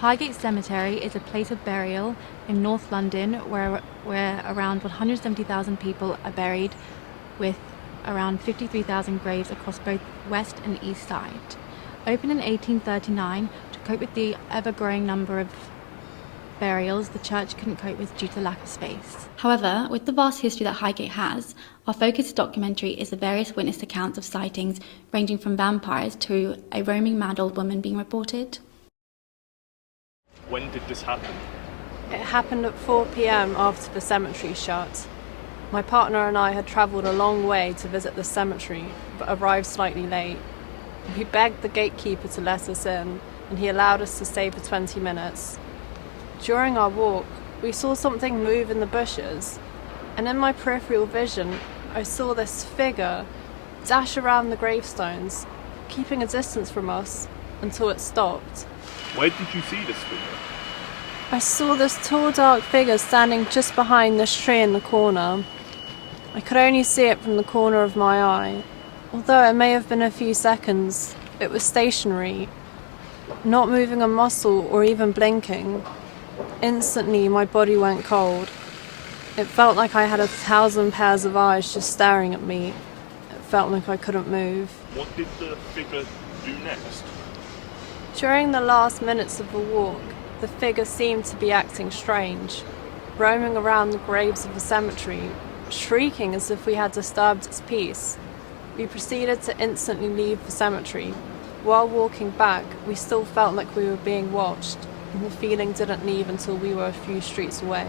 Highgate Cemetery is a place of burial in North London where around 170,000 people are buried, with around 53,000 graves across both west and east side. Opened in 1839 to cope with the ever-growing number of burials the church couldn't cope with due to the lack of space. However, with the vast history that Highgate has, our focus documentary is the various witness accounts of sightings ranging from vampires to a roaming mad old woman being reported. When did this happen? It happened at 4 p.m. after the cemetery shut. My partner and I had travelled a long way to visit the cemetery, but arrived slightly late. We begged the gatekeeper to let us in, and he allowed us to stay for 20 minutes. During our walk, we saw something move in the bushes, and in my peripheral vision, I saw this figure dash around the gravestones, keeping a distance from us until it stopped. Where did you see this figure? I saw this tall, dark figure standing just behind this tree in the corner. I could only see it from the corner of my eye. Although it may have been a few seconds, it was stationary, not moving a muscle or even blinking. Instantly, my body went cold. It felt like I had 1,000 pairs of eyes just staring at me. It felt like I couldn't move. What did the figure do next? During the last minutes of the walk, the figure seemed to be acting strange, roaming around the graves of the cemetery, shrieking as if we had disturbed its peace. We proceeded to instantly leave the cemetery. While walking back, we still felt like we were being watched, and the feeling didn't leave until we were a few streets away.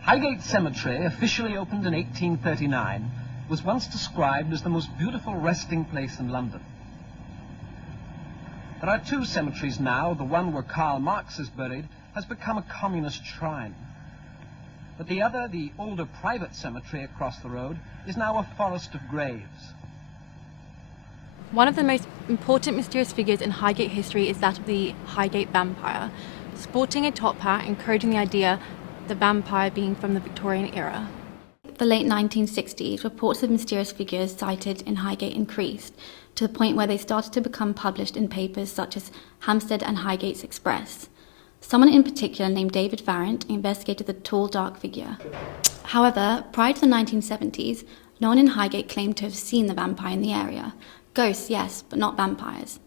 Highgate Cemetery, officially opened in 1839, was once described as the most beautiful resting place in London. There are two cemeteries now. The one where Karl Marx is buried has become a communist shrine. But the other, the older private cemetery across the road, is now a forest of graves. One of the most important mysterious figures in Highgate history is that of the Highgate vampire, sporting a top hat, encouraging the idea of the vampire being from the Victorian era. The late 1960s, reports of mysterious figures sighted in Highgate increased, to the point where they started to become published in papers such as Hampstead and Highgate's Express. Someone in particular named David Farrant investigated the tall, dark figure. However, prior to the 1970s, no one in Highgate claimed to have seen the vampire in the area. Ghosts, yes, but not vampires.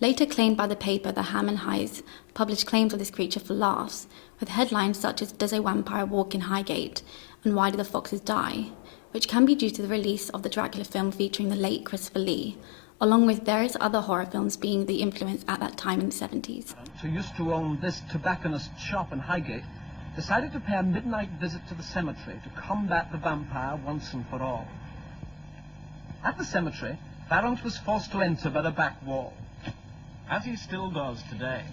Later claimed by the paper The Ham and Highs published claims of this creature for laughs, with headlines such as "Does a vampire walk in Highgate?" and "Why do the foxes die?", which can be due to the release of the Dracula film featuring the late Christopher Lee, along with various other horror films being the influence at that time in the 70s. Who used to own this tobacconist shop in Highgate, decided to pay a midnight visit to the cemetery to combat the vampire once and for all. At the cemetery, Farrant was forced to enter by the back wall, as he still does today.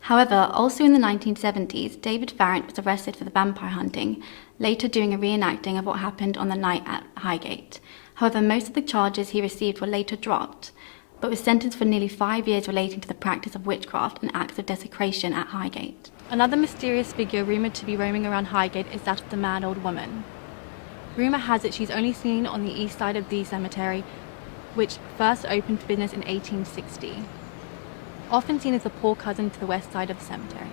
However, also in the 1970s, David Farrant was arrested for the vampire hunting, later doing a reenacting of what happened on the night at Highgate. However, most of the charges he received were later dropped, but was sentenced for nearly 5 years relating to the practice of witchcraft and acts of desecration at Highgate. Another mysterious figure rumoured to be roaming around Highgate is that of the mad old woman. Rumour has it she's only seen on the east side of the cemetery, which first opened for business in 1860. Often seen as the poor cousin to the west side of the cemetery.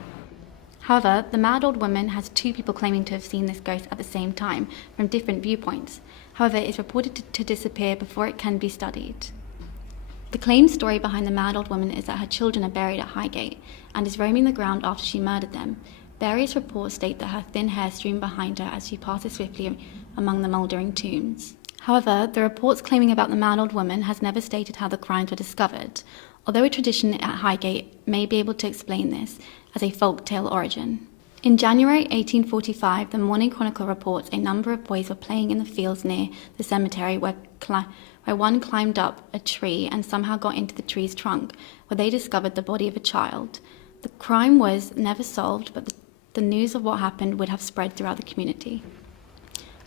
However, the mad old woman has two people claiming to have seen this ghost at the same time from different viewpoints. However, it is reported to disappear before it can be studied. The claimed story behind the mad old woman is that her children are buried at Highgate and is roaming the ground after she murdered them. Various reports state that her thin hair streamed behind her as she passes swiftly among the mouldering tombs. However, the reports claiming about the mad old woman has never stated how the crimes were discovered, although a tradition at Highgate may be able to explain this as a folk tale origin. In January 1845, the Morning Chronicle reports a number of boys were playing in the fields near the cemetery where one climbed up a tree and somehow got into the tree's trunk, where they discovered the body of a child. The crime was never solved, but the news of what happened would have spread throughout the community.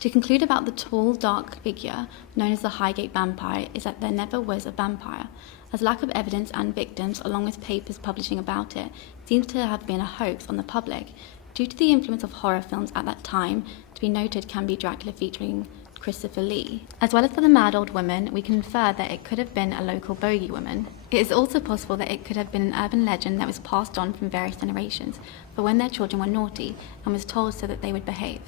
To conclude about the tall, dark figure known as the Highgate vampire is that there never was a vampire, as lack of evidence and victims, along with papers publishing about it, seems to have been a hoax on the public. Due to the influence of horror films at that time, to be noted can be Dracula featuring Christopher Lee. As well as for the mad old woman, we can infer that it could have been a local bogey woman. It is also possible that it could have been an urban legend that was passed on from various generations for when their children were naughty and was told so that they would behave.